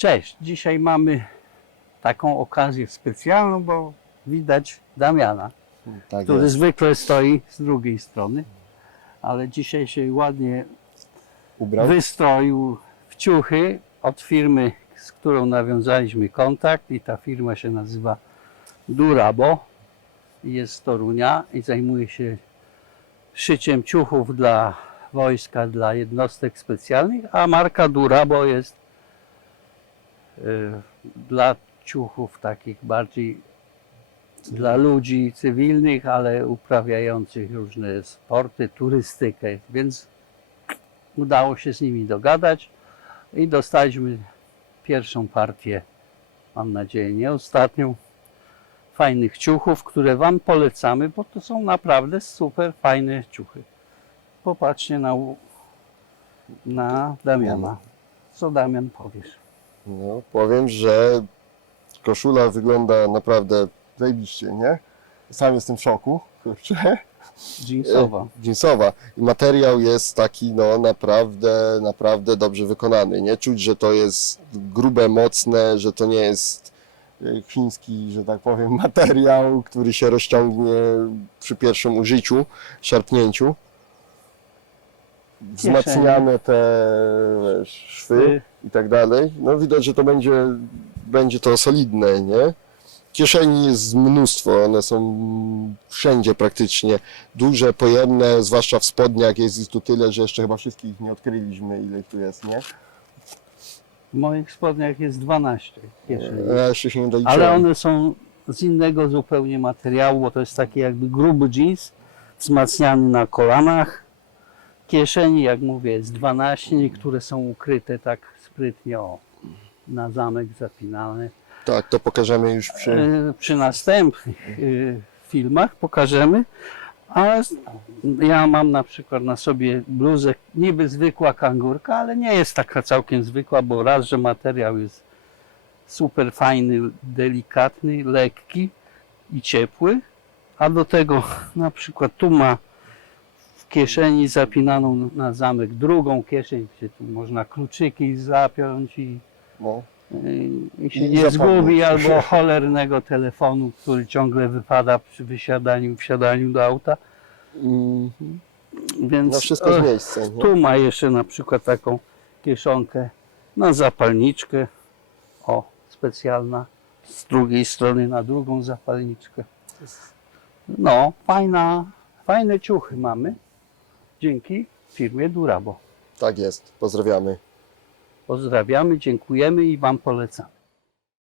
Cześć, dzisiaj mamy taką okazję specjalną, bo widać Damiana, Tak który jest. zwykle stoi z drugiej strony, ale dzisiaj się ładnie Ubrał. wystroił w ciuchy od firmy, z którą nawiązaliśmy kontakt i ta firma się nazywa Durabo jest z Torunia i zajmuje się szyciem ciuchów dla wojska, dla jednostek specjalnych, a marka Durabo jest dla ciuchów takich bardziej dla ludzi cywilnych, ale uprawiających różne sporty, turystykę, więc udało się z nimi dogadać i dostaliśmy pierwszą partię, mam nadzieję nie ostatnią, fajnych ciuchów, które Wam polecamy, bo to są naprawdę super fajne ciuchy. Popatrzcie na, na Damiana. Co Damian powiesz? No, powiem, że koszula wygląda naprawdę zajebiście, nie? Sam jestem w szoku, kurczę. Jeansowa. Jeansowa. I materiał jest taki, no naprawdę, naprawdę dobrze wykonany, nie? Czuć, że to jest grube, mocne, że to nie jest e, chiński, że tak powiem, materiał, który się rozciągnie przy pierwszym użyciu, szarpnięciu. Wzmacniane te szwy i tak dalej. No widać, że to będzie, będzie to solidne, nie? Kieszeni jest mnóstwo, one są wszędzie praktycznie. Duże, pojemne, zwłaszcza w spodniach jest ich tu tyle, że jeszcze chyba wszystkich nie odkryliśmy, ile ich tu jest, nie? W moich spodniach jest 12 kieszeni. Ja jeszcze się nie doliczyłem. Ale one są z innego zupełnie materiału, bo to jest taki jakby gruby jeans, wzmacniany na kolanach. Kieszeni, jak mówię, jest 12, niektóre są ukryte tak sprytnie o, na zamek zapinane. Tak, to pokażemy już przy... E, Przy następnych e, filmach pokażemy. A ja mam na przykład na sobie bluzę niby zwykła kangurka, ale nie jest taka całkiem zwykła, bo raz, że materiał jest super fajny, delikatny, lekki i ciepły, a do tego na przykład tu ma kieszeni zapinaną na zamek drugą kieszeń, gdzie tu można kluczyki zapiąć i No, i się I nie zgubi albo cholernego telefonu, który ciągle wypada przy wysiadaniu, wsiadaniu do auta. mm, Więc na wszystko e, z miejsca, nie? tu ma jeszcze na przykład taką kieszonkę na zapalniczkę. O, specjalna. Z drugiej strony na drugą zapalniczkę. No, fajna, fajne ciuchy mamy. Dzięki firmie Durabo. Tak jest, pozdrawiamy. Pozdrawiamy, dziękujemy i Wam polecamy.